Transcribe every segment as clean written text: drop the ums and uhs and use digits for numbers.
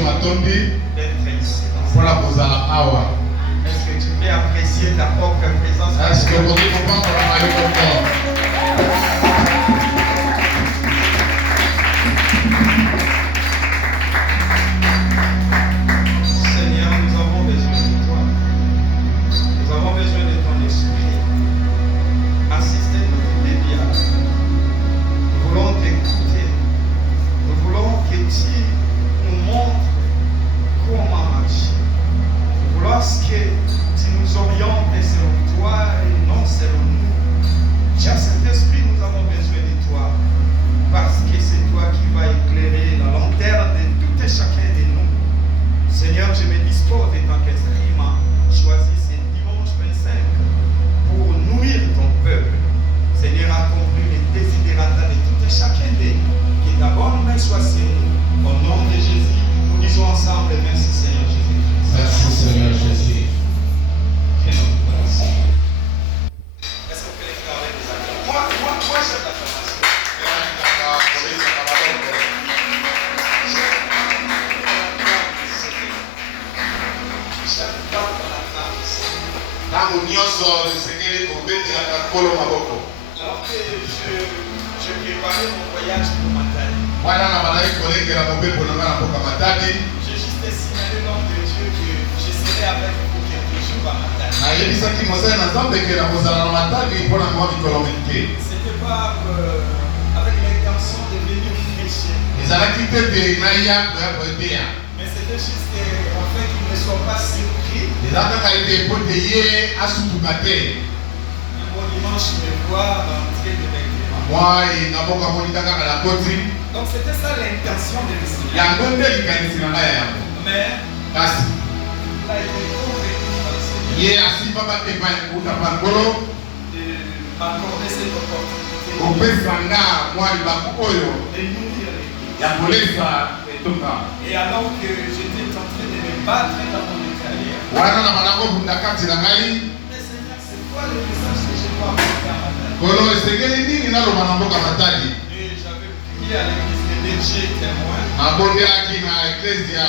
ici. Est-ce que tu peux apprécier ta propre présence? Est-ce que vous pouvez comprendre la maillot Seigneur, nous avons besoin de toi. Nous avons besoin de ton esprit. Assistez-nous immédiatement. Nous voulons t'écouter. Nous voulons que tu nous montres comment marcher. Nous voulons que tu nous orientes selon toi et non selon nous. Cher Saint-Esprit, nous avons besoin de toi. Parce que c'est toi qui vas éclairer la lanterne de tout et chacun de nous. Seigneur, je me dispose en tant qu'instrument choisi ce dimanche 25 pour nourrir ton peuple. Seigneur, accomplis les désidérata de tout et chacun de nous. Que ta bonne main soit sur nous. Au nom de Jésus, nous disons ensemble merci Seigneur Jésus. Merci Seigneur Jésus. Que nous merci. Est-ce qu'on peut déclarer des amis? Moi, j'aime la formation. Tangu nyonso lisengeli kobetelaka nkolo maboko. Alors que je préparais mon voyage pour Matadi. Wana na malai kolengela mobepo na ngana mboka Matadi. J'ai juste signalé l'homme de Dieu que je serai avec vous pour quelques jours à Matadi. Na yebisaki mosali na Nzambe ke na kozala na Matadi mpona mwa mikolo mike. C'était pas avec l'intention de venir prêcher. Ezalaki te te na ya koya koeteya. Mais c'était juste afin qu'il ne soit pas surpris. Ezalaka ete po te ye asutuka te. Un bon dimanche, me voir entrer de vêtements. Moi na mboka monika kaka na koti. Donc c'était ça l'intention de l'Israël. Yango nde likanisi na ngai yango. Mais Kasi il a été convaincu par le Seigneur ye asimba batepa ekuta pa nkolo de m'accorder cette opportunité kopesa nga mwa libaku oyo de nourrir l'Église. ya kolesa etonga. Et alors que j'étais en train de me battre dans mon carrière, Wana na bana kobunda kati na ngai mais Seigneur, c'est quoi le message que je dois apporter à Matadi? kolo esengeli nini naloba na mboka Matadi. Et j'avais prié à l'église de bergers témoins. Nabondelaki na eklesia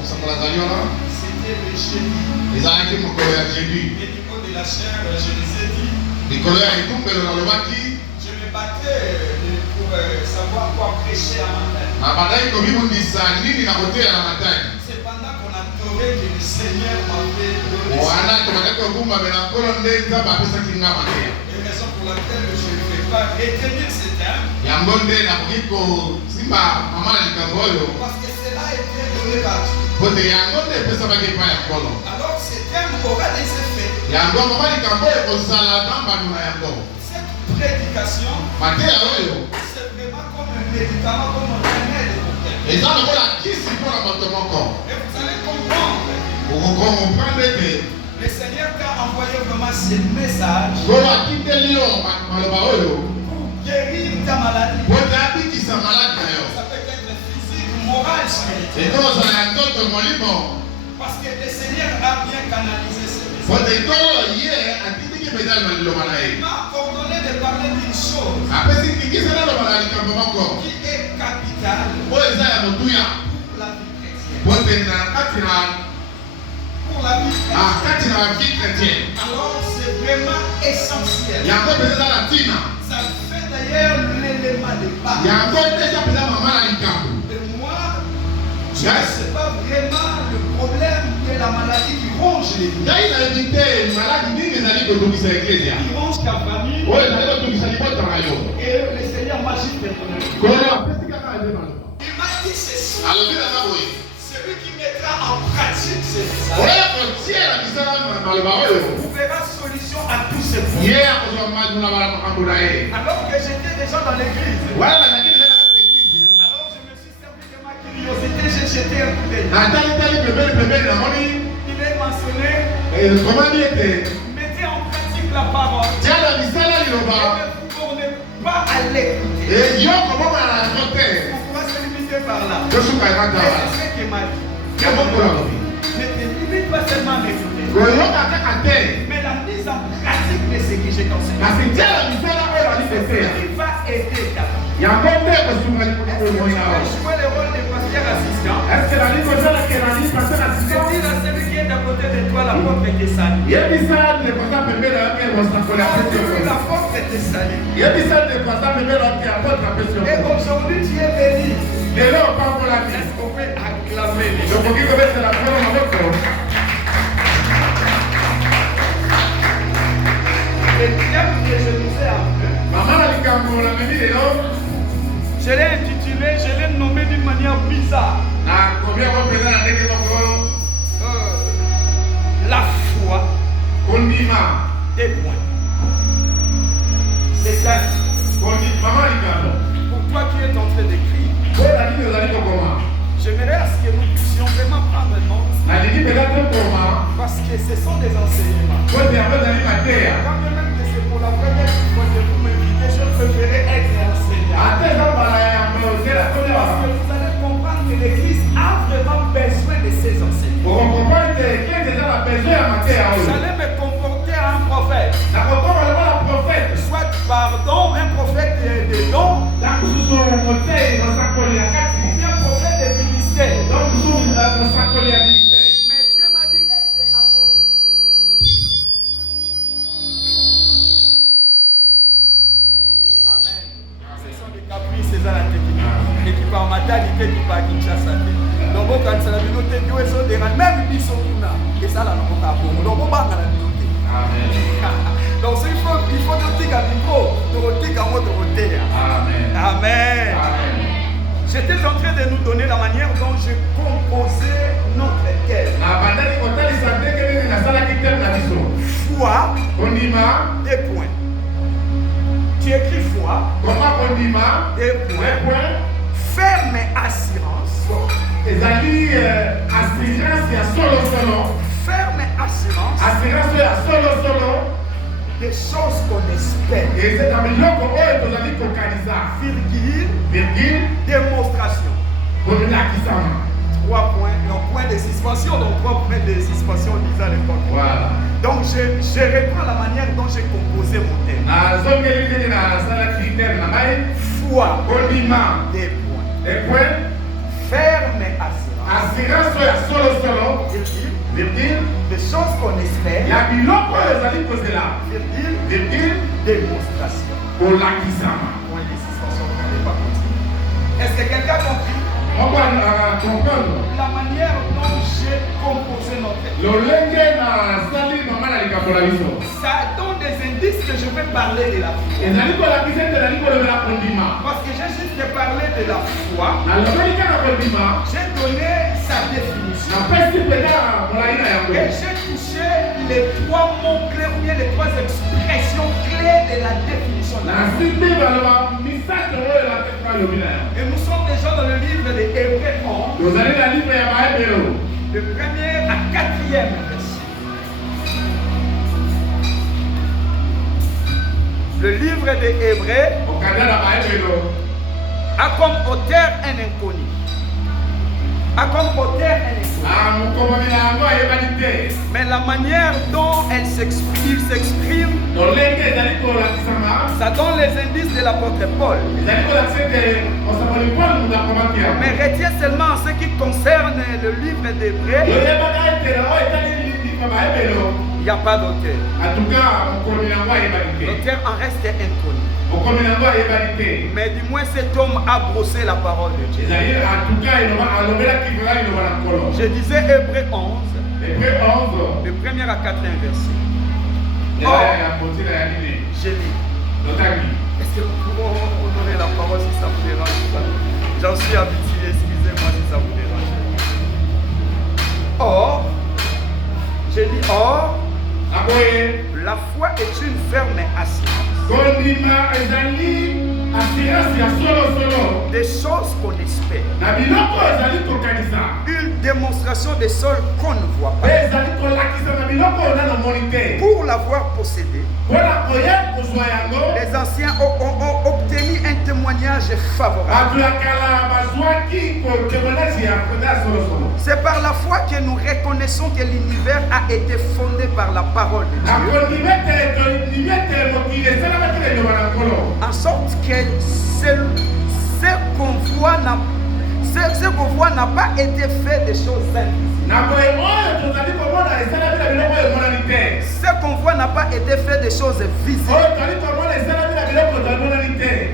kosakola zaliona C'était le jeudi. ezalaki mokolo ya jeudi Et niveau de la chair, je les ai dit, likolo ya etumbelo nalobaki je me battais pour savoir quoi prêcher à Matadi. nabandaki kobibundisa nini na koteya na Matadi. C'est pendant qu'on adorait que le Seigneur m'avait donné wana tobandaki kogumbamela nkolo nde Nzambe apesaki nga mateya. et raison pour laquelle je ne vais pas retenir ce terme. Yango nde nakoki kosimba mama na likambo oyo Parce que cela a été donné par Dieu. po te yango nde epesamaki epai ya nkolo. Alors ce terme aura des effets. Yango mama likambo oyo ekozala na mbanu na yango. Cette prédication, mateya oyo c'est vraiment comme un médicament, comme un remède pour quelqu'un. eza lokola kisi mpona moto moko. Et vous allez comprendre, okokomprendre ete le Seigneur t'a envoyé vraiment ce message nkolo atindeli yo maloba oyo pour guérir ta maladie. po te abikisa maladi na yo. Ça peut être physique, moral, spirituel. ekozala ya nzoto molimo Parce que le Seigneur a bien canalisé ce po message. te nkolo ye atindiki mpenza na liloba na ye. Il m'a ordonné de parler d'une chose apesi ndingisa naloba na likambo moko qui est capitale oyo eza ya motuya pour la vie chrétienne. po te na kati na Pour la vie chrétienne. na vie chrétienne. Alors c'est vraiment essentiel. yango mpenza eza na ntina. Ça fait d'ailleurs l'élément de base. yango nde eza mpenza mama na likambo. Et moi, je ne sais pas vraiment le problème de la maladie qui ronge l'Église. ngai nayebi te maladi nini ezali kotungisa eklesia Qui ronge ta famille. oyo ezali kotungisa libota na yo. Et le Seigneur m'a juste donné. kolo apesi kaka eze maloba Il m'a dit ceci. alobi nanga boye Celui qui mettra en pratique ce message oyo kotiela misala maloba oyo trouvera solution à tous ces problèmes. ye akozwa madu na makambo na ye. Alors que j'étais déjà dans l'église. wana nazakili eza na kati ya eklise Alors je me suis servi de ma curiosité, j'ai jeté un coup d'œil. natalitali pembeni namoni Il est mentionné, komani ete mettez en pratique la parole. tiala misala liloba Et ne vous bornez pas à l'écouter. yo kobomana na yango te Pourquoi se limiter par là? tosuka ekaka Et wana c'est ce qu'il m'a dit. yango mpona lobi Ne te limite pas seulement à m'écouter, koyoka kaka te mais la mise en pratique de ce que j'ai enseigné. kasi tiala misala oyo bali koteya Il va aider ta famille. yango nde kosunga likambo oyo Est-ce que tu moina peux jouer le rôle de pasteur assistant? eske nali kozala porte était salie. Yebisa ne pasa pembeni yake wasakola pesi Oui, la yoko. porte était salie. Yebisa ne pasa pembeni yake apôtre pesi Et yoko. aujourd'hui, tu es béni. Lelo pambola ki. Est-ce qu'on peut acclamer les gens? Yokoki kobetela mkono maboko. Le thème que je nous ai appris, Mama na likambo la memi lelo. je l'ai intitulé, je l'ai nommé d'une manière bizarre. Na kombia ko pesa na ndenge moko. La foi Kondima. des points. C'est ça. Mama likambo. Pour toi qui es en train d'écrire, Ola nini ozali kokoma. j'aimerais à ce que nous puissions vraiment prendre note. Nalingi peza tokoma. Parce que ce sont des enseignements. Kote yango ezali mateya. Quand bien même que c'est pour la première fois que vous m'invitez, je préférais être enseignant. Ate eza mbala ya mbozela Parce que tolia. vous allez comprendre que l'Église a vraiment besoin de ces enseignements. Okokomprendre te kende eza na besoin ya mateya oyo. J'allais me comporter en prophète. Nakokoma lokola prophète. Soit pardon, un prophète de don, Na kususu motei mosakoli ya kati. ou bien prophète de ministère. Donc kususu mosakoli ya ministère. Mais Dieu m'a dit, reste apôtre. Amen. Ce sont des caprices, c'est ça la technique. Et qui par maternité, qui par Kinshasa. Donc, quand ça la communauté, Dieu est sur des rangs, même ils sont là. Et ça, là, on va pour donc, on va dans la communauté. Amen. Donc, il faut noter qu'à micro, noter qu'à mot de noter. Amen. Amen. Amen. J'étais en train de nous donner la manière dont j'ai composé notre thème. Na bandaki kotalisa ndenge nini nasalaki teme na biso. Foi, Kondima. des points. Tu écris foi, Koma kondima. des points. Point. Ferme assurance. Ezali assurance ya solo solo. Ferme assurance Assurance ya solo solo. des choses qu'on espère. Eza na biloko oyo tozali kokanisa. Virgule, Virgule. démonstration. Kolakisama. 3 points. Donc, point de suspension. Donc, 3 points de suspension lisant les comptes. Voilà. Donc, je reprends la manière dont j'ai composé mon thème. Nazongeli ndenge nasalaki teme na ngai. Foi, Kondima. des points. Et point. Ferme assurance. Assurance ya solo solo. Virgule, Virgule. des choses qu'on espère. Ya biloko oyo ezali kozela. Virgule, Virgule. démonstration. Kolakisama. Point de suspension. On ne pas continuer. Est-ce que quelqu'un a compris Moko comprendre. la manière dont j'ai composé notre thème? Lolenge nasali mama na likambo na biso. Ça donne des indices que je vais parler de la foi. Ezali kolakisa ete ezali kolobela kondima. Parce que j'ai juste parlé de la foi. Nalobeli kaka kondima. J'ai donné sa définition. Napesi mpenza molai na yango. Et j'ai touché les 3 mots clés ou bien les 3 expressions clés de la définition de la foi. Nasimbi baloba misato oyo natefa lobi na yango. Et nous sommes déjà dans le livre de Hébreux 11, Tozali na livre ya bahebelo. le 1er à 4e verset. Le livre de Hébreux Okanda na bahebelo. a comme auteur un inconnu. A comme auteur un inconnu. Mokomami na yango ayebani te. Mais la manière dont il s'exprime, Lolenge ezali kolakisama. ça donne les indices de l'apôtre Paul. Ezali kolakisa ete osakoli Paul mutu akomaki yango. Mais retiens seulement en ce qui concerne le livre d'Hébreux, Yoyebaka ete nango etali livre bahebelo. il n'y a pas d'auteur. En tout cas, mokomi nango ayebani te. L'auteur en reste inconnu. Mokomi nango ayebani te. Mais du moins cet homme a brossé la parole de Dieu. ezali en tout cas alobelaki vraimen iloba na nkolo. Je disais Hébreux 11, Hébreux 11 le 1er à 4e verset. ezali ya kotina ya nini Je lis. totaki. Est-ce que nous pouvons honorer la parole si ça vous dérange pas? J'en suis habitué, excusez-moi si ça vous dérange. Or, je dis or, Aboye la foi est une ferme assurance kondima ezali assurance ya solo des choses qu'on espère, na biloko ezali kokanisa une démonstration des sols qu'on ne voit pe pas. ezali kolakisa na biloko oyo nano omoni te. Pour l'avoir possédé, mpona koya kozwa yango les anciens ont obtenu un témoignage favorable. bato ya kala bazwaki témoignage ya koda ya solosolo. C'est par la foi que nous reconnaissons que l'univers a été fondé par la parole de Dieu, nakondima ete tondimi ete mokili esalamaki na liloba na nkolo. en sorte que ce qu'on voit n'a pas été fait des choses invisibles. na boye oyo tozali komona Ce qu'on voit n'a pas été fait des choses visibles.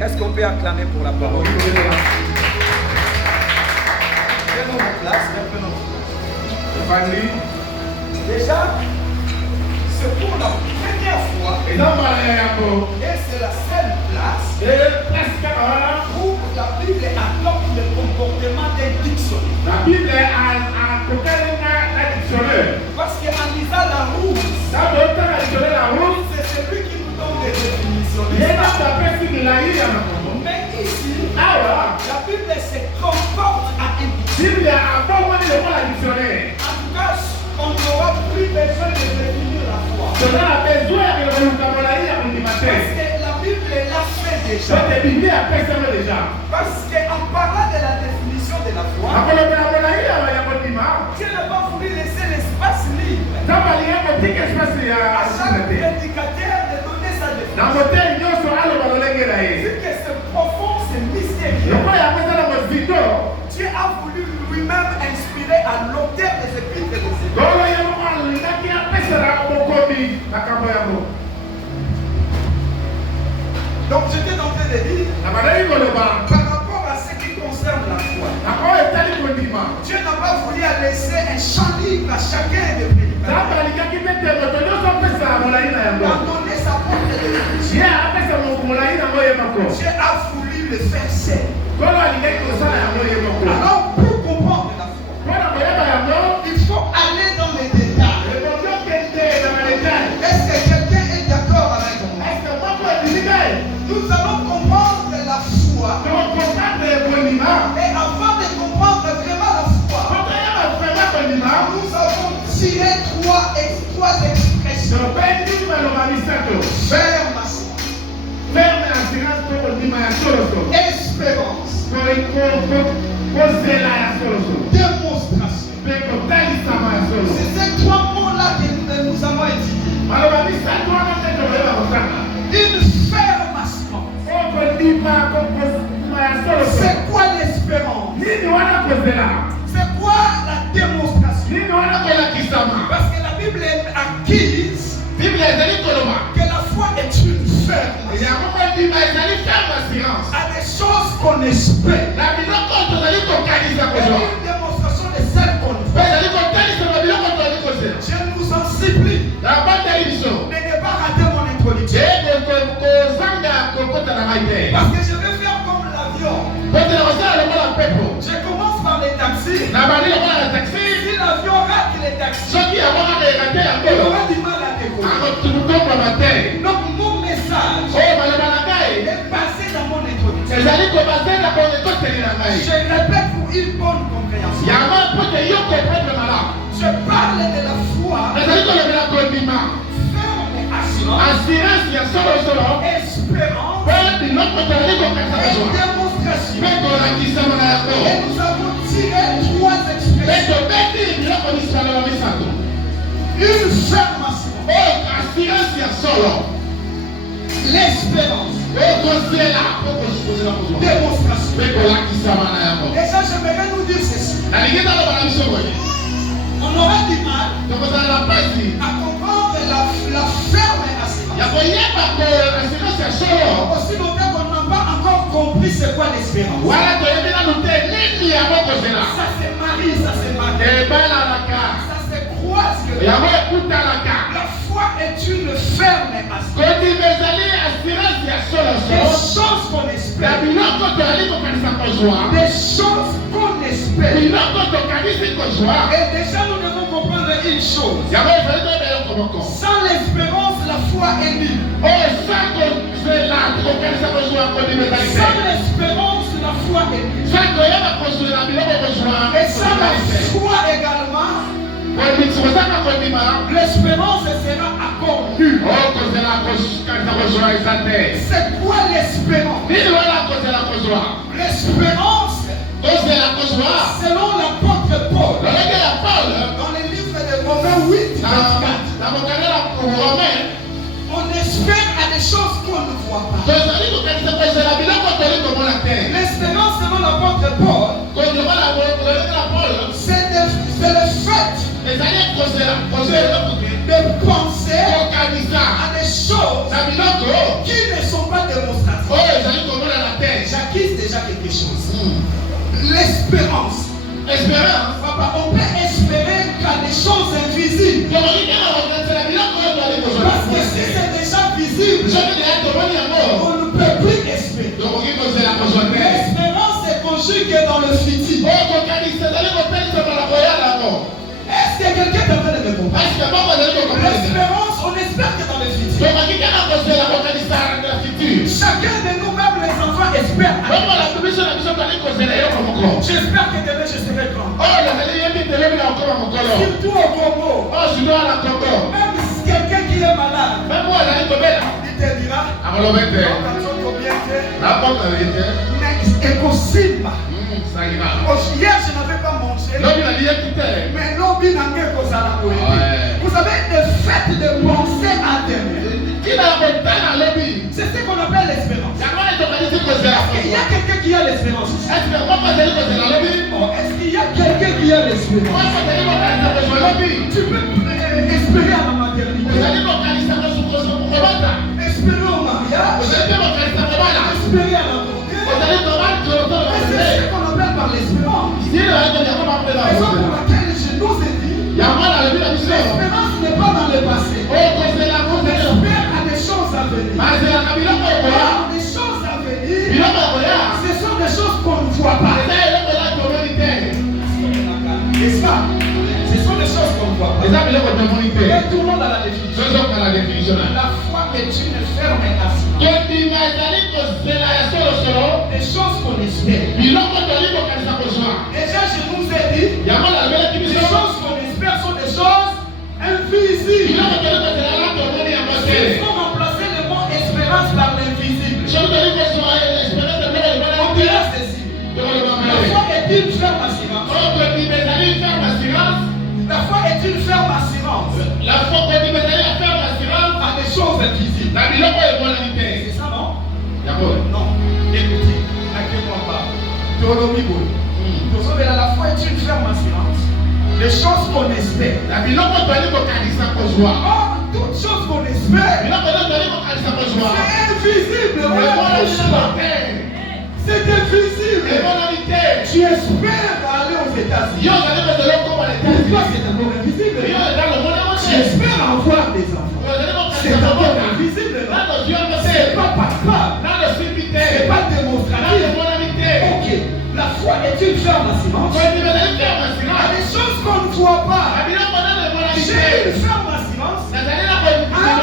Est-ce qu'on peut acclamer pour la parole? Prenons vos places, prenons vos places. Déjà, c'est pour la première fois, et c'est la seule place où la Bible adopte le comportement d'un dictionnaire. La Bible a copié un dictionnaire. Parce qu'en lisant la roue, c'est celui qui nous donne des définitions. Mais ici, la Bible se comporte à un dictionnaire. En tout cas, on n'aura plus besoin de définir la foi. Parce que la Bible l'a fait déjà. Parce qu'en parlant de la définition de la foi, Dieu n'a pas voulu laisser l'espace libre à chaque prédicateur de donner sa définition. Vu que c'est profond, c'est mystérieux, Dieu a voulu lui-même inspirer à l'auteur des épîtres et des épîtres. Donc j'étais en train de dire, par rapport à ce qui concerne la foi, Dieu n'a pas voulu laisser un champ libre à chacun des prédicateurs. Pour donner sa propre définition. Dieu a voulu le faire seul. Alors pour comprendre la foi, il faut aller dans les détails. Est-ce que quelqu'un est d'accord avec moi? Nous allons comprendre la foi. Et avant de comprendre vraiment la foi, nous avons tiré trois expressions. Espérance. Démonstration. C'est ces trois mots-là que nous avons étudiés. Une ferme assurance. C'est quoi l'espérance? C'est quoi la démonstration? Parce que la Bible est acquise que la foi est une ferme à des choses qu'on espère. Et une démonstration de celles qu'on fait. Je nous en supplie de ne pas rater mon introduction. Parce que je vais faire comme l'avion. Je commence par les taxis. Si l'avion rate les taxis, il aura du mal à décoller. Donc mon message est passé dans mon introduction. Je répète pour une bonne compréhension. Je parle de la foi. Ferme assurance. Espérance. Et démonstration. Et nous avons tiré trois expressions. Une ferme assurance. L'espérance. Démonstration. Déjà, j'aimerais nous dire ceci. On aura du mal à comprendre la ferme assurance. Aussi longtemps qu'on n'a pas encore compris c'est quoi l'espérance. Ça c'est Marie, ça c'est Marie. Ça c'est croise que la foi est une ferme assurance. Des choses qu'on espère. Des choses qu'on espère. Et déjà nous devons comprendre une chose. Sans l'espérance, la foi est nulle. Sans l'espérance, la foi est nulle. Et sans la foi également, l'espérance sera encore nulle. C'est quoi l'espérance? L'espérance, selon l'apôtre Paul, dans les livres de Romains 8, 24, on espère à des choses qu'on ne voit pas. L'espérance selon l'apôtre Paul, c'est le fait de penser à des choses qui ne sont pas démonstratives. J'acquise déjà quelque chose. L'espérance. Papa, on peut espérer qu'à des choses invisibles. Parce que si c'est déjà visible, on ne peut plus espérer. L'espérance est conjuguée dans le futur. Est-ce que quelqu'un est en train de me comprendre? L'espérance, on espère que dans le futur. Chacun de nous, même les enfants, espère. J'espère que demain je serai grand. Surtout au Congo. Même si quelqu'un qui est malade, il te dira, mais c'est possible. Hier je n'avais pas mangé. Mais non, vous savez, le fait de penser à demain, c'est ce qu'on appelle l'espérance. Il y a quelqu'un qui a l'espérance. Est-ce qu'il y a quelqu'un qui a l'espérance? Tu peux espérer à la maternité, espérer au mariage, espérer à la beauté. C'est ce qu'on appelle par l'espérance. Raison pour laquelle je nous ai dit, l'espérance n'est pas dans le passé. L'espère à des choses à venir. Des choses à venir, ce sont des choses qu'on ne voit pas. N'est-ce pas? Ce sont des choses qu'on ne voit pas. Retournons dans la définition. La foi est une ferme assurance. Des choses qu'on espère. Déjà, je vous ai dit, les choses qu'on espère sont des choses invisibles. Il faut remplacer le mot espérance par l'invisible. On dira ceci. La foi est une ferme assurance. La foi est une ferme assurance. À des choses invisibles. C'est ça, non? Non. Écoutez, n'inquiétez pas. La foi est une ferme assurance. Les choses qu'on espère. Or, toutes choses qu'on espère, c'est invisible. C'est invisible. Tu espères aller aux États-Unis. Pour toi, c'est d'abord invisible. Tu espères avoir des enfants. C'est d'abord invisible. C'est pas palpable. C'est pas démonstratif. Ok. La foi est une ferme assurance. Il y a des choses qu'on ne voit pas. J'ai une ferme assurance. Un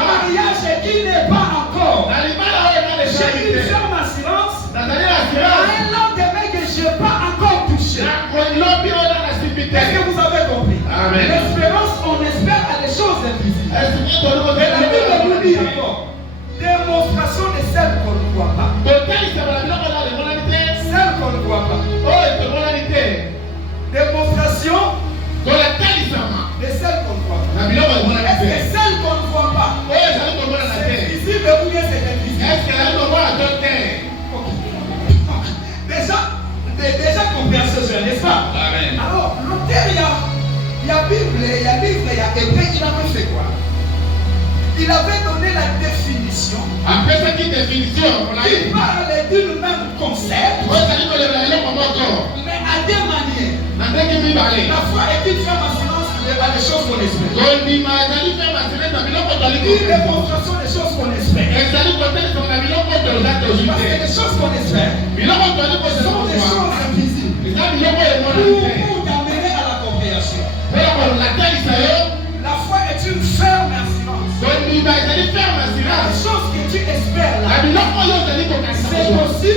mariage qui n'est pas encore. J'ai une ferme assurance. Un lendemain que je n'ai pas encore touché. Est-ce que vous avez compris? L'espérance, on espère à des choses invisibles. Mais la Bible nous dit encore, démonstration de celles qu'on ne voit pas. Celles qu'on ne voit pas. Démonstration de celles qu'on ne voit pas. Est-ce que celles qu'on ne voit pas, c'est visible ou bien c'est invisible? Déjà compris ce soir, n'est-ce pas? Alors, l'auteur, il y a Bible, il y a livre, il y a Hébreu, il avait fait quoi? Il avait donné la définition. Il parle d'une même concept, mais à deux manières. La foi est une ferme assurance à des choses qu'on espère. Une démonstration des choses qu'on espère. Parce que les choses qu'on espère sont des choses invisibles. Pour t'amener à la compréhension. La foi est une ferme assurance. La chose que tu espères là, c'est aussi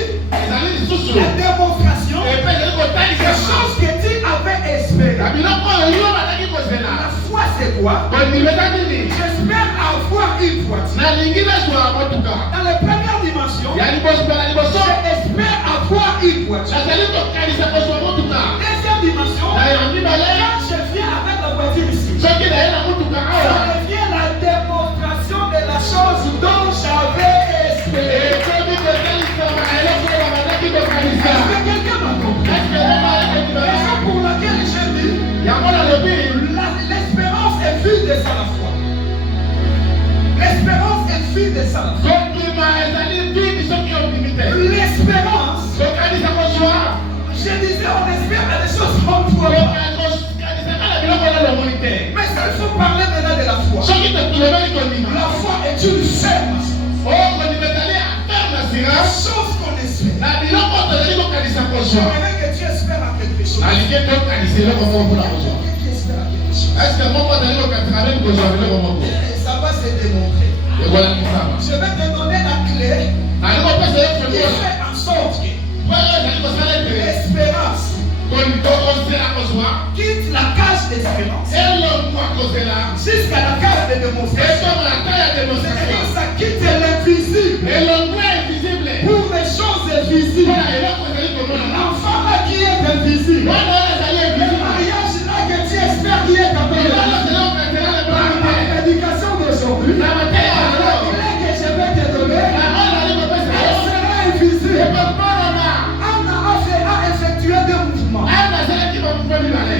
la démonstration des choses que tu avais espérées. La foi c'est quoi? J'espère avoir une voiture. Dans les premières dimensions, j'espère avoir une voiture. Deuxième dimension, quand je viens avec la voiture ici, ça devient la démonstration de la chose dont j'avais espéré. Est-ce que quelqu'un m'a compris? Raison pour laquelle j'ai dit, chose. alingi tokanisela bango mpona kozwa. Qui espère quelque chose. Est-ce que moko azali kokataka nini kozwa biloko moko? Ça va se démontrer. ekolakisama. Je vais te donner la clé nalingi kopesa yo qui solution. fait en sorte que po oyo ezali kosala ete l'espérance tozela kozwa quitte la cage d'espérance elongwa kozela jusqu'à la cage de démonstration. etongola ta ya C'est-à-dire démonstration. ça quitte l'invisible elongwa invisible pour les choses invisibles. mpona eloko ezali komona. L'enfant là qui est invisible. wana oyo ezali Le invisible. mariage là que tu espères qui est capable de eloko ezali kokatela la lebonite. prédication d'aujourd'hui, na mateya la yango clé que je vais te donner, na oyo ezali kopesa elle yo sera invisible. ekomonana. Anna a effectué des mouvements. aya nazalaki bamouvement mibale.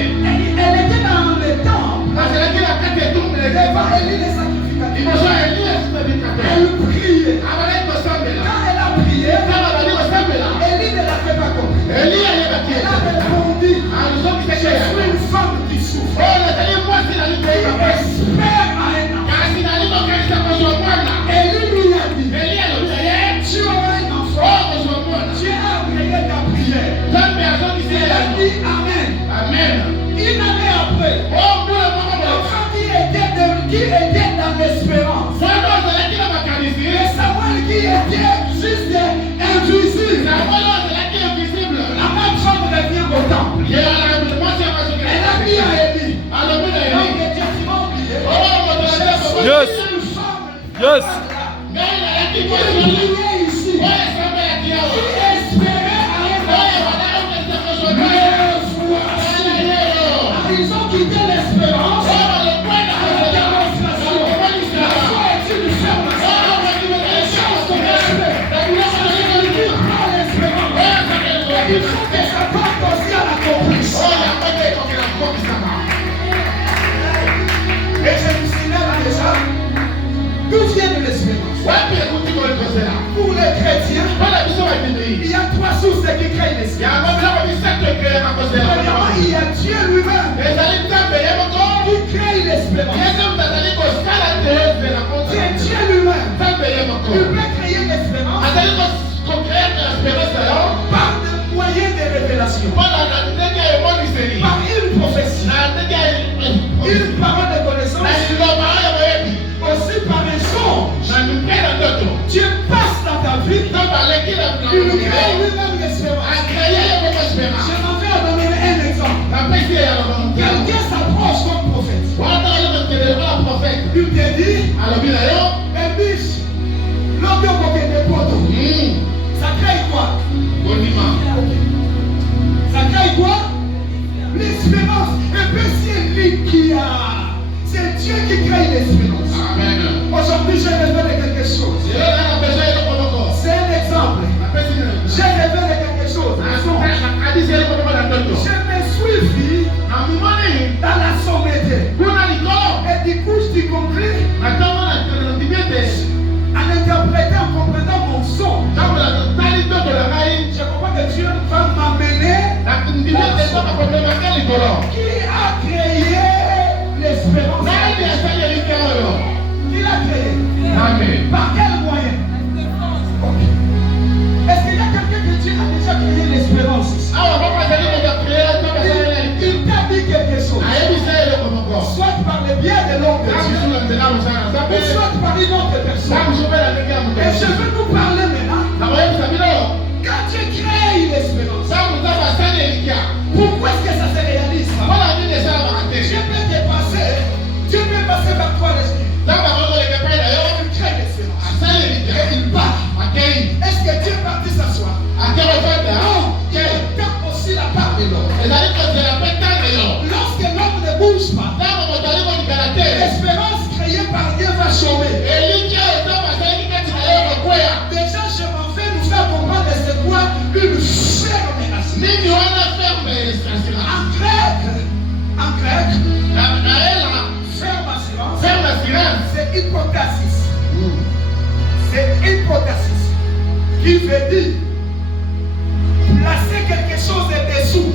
Elle était dans le temple nazalaki na kati ya etumbele devant Élie le sacrificateur. liboso ya eli esibabikato. Elle priait. abalaki kosambela. Quand elle a prié, kaka bali kosambela. Élie ne l'avait pas compris. eli ayebaki Elle a répondu, je aluzokisaki suis une femme qui souffre. oyo nazali mwasi nali Qui koyeba pasi. espère à un enfant. kasi nali kokanisa kozwa mwana. Élie lui a dit, eli alobi ye tu auras un enfant. oyo kozwa mwana. Tu as prié ta prière. nzambe azokisi Elle a ye. dit Amen. amen. Une année après, oyo mbula moko boye. l'enfant qui était dans l'espérance. mwana ozalaki na makanisi. Et Samuel qui était juste invisible. samuel ozalaki invisible. La même femme revient au temple. ye mwasi Elle a dit à akozokela. Élie, alobi na donc eli. Dieu tu m'as oublié. oyo moto Je azali suis kobo- Yes. une femme Yes. ngai nalaki qui mwasi priait ici. oyo esambelaki Qui awa. espérait à un oyo enfant. bazali kokanisa kozwa Mais mwana. voici, Bana lelo. ils ont quitté l'espérance. oyo balokwenda À la démonstration. La foi est une ferme. Les choses sont restées. Il prend l'espérance. Il faut que ça porte aussi à l'accomplissement. Et je me signale déjà, d'où vient de l'espérance? Pour les chrétiens, il y a trois sources qui créent l'espérance. Premièrement, il y a Dieu lui-même qui crée l'espérance. C'est Dieu lui-même. Il peut créer l'espérance par des moyens de révélation, par une prophétie, une parole de connaissance, aussi par un songe. Dieu passe dans ta vie, il crée lui-même l'espérance. Je m'en vais à donner un exemple. Quelqu'un s'approche comme prophète. Il te dit, un biche, l'homme de des poteaux. Ça crée quoi? Ça crée quoi? L'espérance. Un peu c'est lui qui a. C'est Dieu qui crée l'espérance. Aujourd'hui, j'ai révélé quelque chose. C'est un exemple. J'ai révélé quelque chose. Je me suis vu dans la sommité. Et du coup, je t'ai compris en interprétant, en comprenant mon son. Je comprends que Dieu va m'amener. Qui a créé l'espérance? Qui l'a créé? Par quel moyen? Ok. Est-ce qu'il y a quelqu'un que Dieu a déjà créé l'espérance ici? Il t'a dit quelque chose. Soit par le biais de l'homme de Dieu, ou soit par une autre personne. Et je veux nous parler maintenant. Quand Dieu crée l'espérance, pourquoi est-ce que ça se réalise? Dieu peut passer par toi l'esprit. Il crée l'espérance. Et il part. Est-ce que Dieu est parti s'asseoir? Non. Il tape aussi la part de l'homme. Lorsque l'homme ne bouge pas, l'espérance créée par Dieu va chômer. Déjà, je m'en vais nous faire comprendre c'est quoi une ferme assurance. En grec, ferme assurance, c'est hypotasis. C'est hypotasis. Qui veut dire placer quelque chose dessous.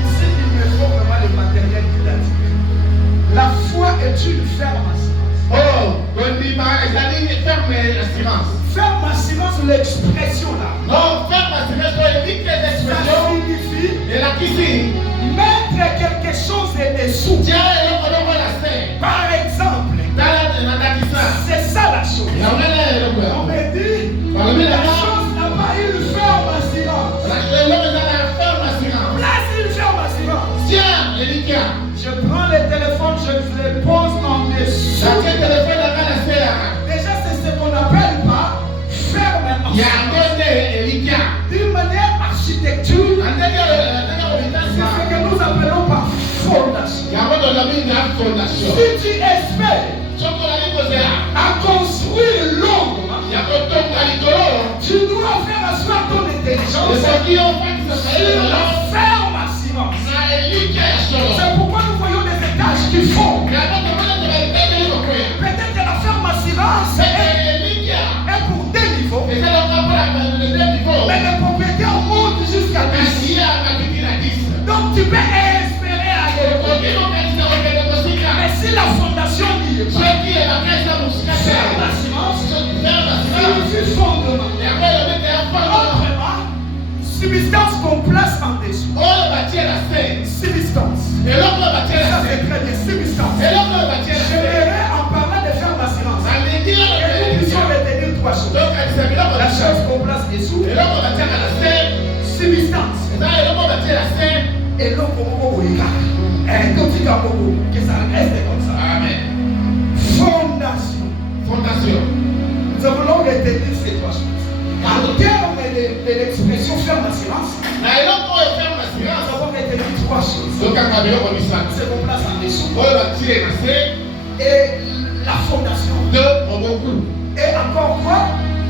Ici, il me faut vraiment le matériel didactique. La foi est une ferme assurance. Ferme assurance, l'expression là. fondation. Si tu espères Soki kozela à construire longuement, ya kotonga likolo tu dois faire asseoir ton intelligence esoki ofakisa sur la ferme assurance. na elike ya solo. C'est pourquoi nous voyons des étages qui font. Yango tomona tobaetengeli kokwea Peut-être que la ferme assurance elike est pour deux niveaux, ezalaka mpona le niveau mais les propriétaires montent jusqu'à 10. kasi ye akatiki na 10. Donc tu peux espérer aller. okoki kokanisa kokende kosika Mais si la fondation n'y est pas, soki ebakasa mosika te ferme assurance ferme signifie fondement. yango elobete ya fondement Autrement, substance qu'on place en dessous. oyo batie na se Substance. eloko oyo batie na Ça se c'est très bien. Substance. eloko oyo batie na se J'aimerais en parlant de ferme assurance. nalingi Et nous puissions retenir trois choses. tokanisa biloko La na se chose qu'on place dessous, eloko batiaka na se substance. eza eloko batie na se. Et l'autre mot, donc tu dois que ça reste comme ça. Amen. Fondation. Fondation. Nous voulons retenir ces trois choses. En termes de l'expression ferme assurance, na eloko oyo ferme nous assurance avons retenu trois choses. tokanga biloko misato C'est qu'on place en dessous. oyo batie na se Et la fondation. de moboku Et encore quoi?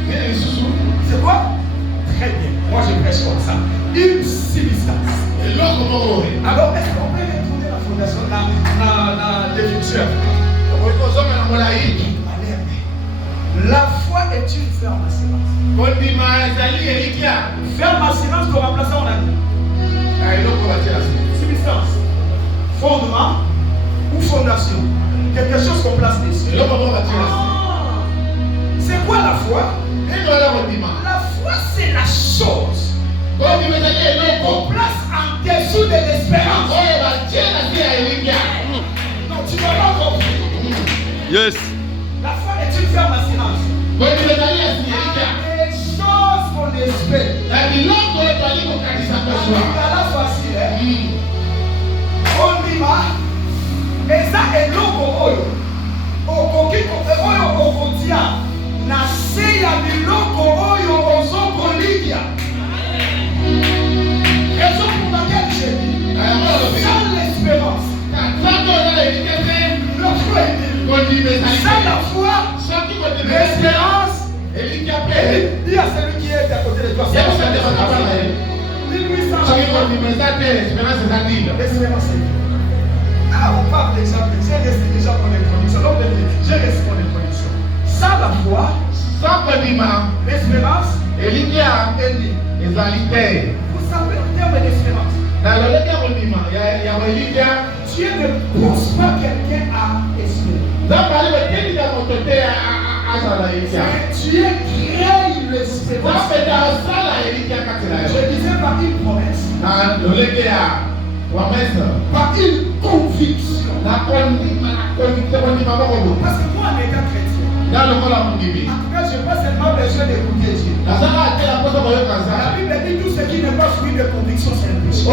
nini lisusu C'est quoi? Très bien. Moi je prêche comme ça. Une substance. eloko moko oyo Alors est-ce qu'on peut retrouver la fondation dans l'écriture? okoki kozongela molai La foi est une ferme assurance. kondima ezali elikya Ferme assurance qu'on remplace on a dit. na eloko batie na se Substance. Fondement ou fondation. Quelque chose qu'on place dessus. eloko moko batie na se Ah, c'est quoi la foi? nini oyo kondima La foi c'est la chose kondima ezali eloko qu'on place en dessous de l'espérance. oyo batie na se ya elikya Non, tu vas pas comprendre. Yes. La foi est une ferme assurance. kondima ezali ya elikya Les choses qu'on espère. na biloko oyo twali kokanisa kozwa La facile, hein? On dit, eza eloko oyo okoki oyo okotia na se ya biloko oyo ozokolia. Raison pour laquelle je dis, sans l'espérance, le foi est nul. Sans la foi, l'espérance, dis à celui qui est à côté de toi, c'est 1800. L'espérance est nul. Ah, on parle déjà, j'ai resté déjà mon introduction. Donc, j'ai resté mon introduction. Sans la foi, l'espérance est nulle. Vous savez, en termes d'espérance, Dieu ne pousse pas quelqu'un à espérer. Mais Dieu crée l'espérance. Je disais par une promesse, par une conviction. Parce que moi, en étant chrétien, en tout cas, je n'ai pas seulement besoin d'écouter Dieu. La Bible dit tout ce qui n'est pas fruit de conviction, c'est un péché.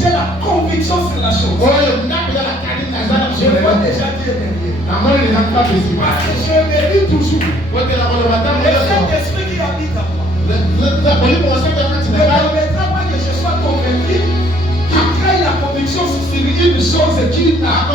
J'ai la conviction sur la chose. Je vois déjà Dieu derrière. Parce que je me dis toujours, le Saint-Esprit qui habite en moi ne permettra pas que je sois convaincu qu'il crée la conviction sur une chose qui n'a pas.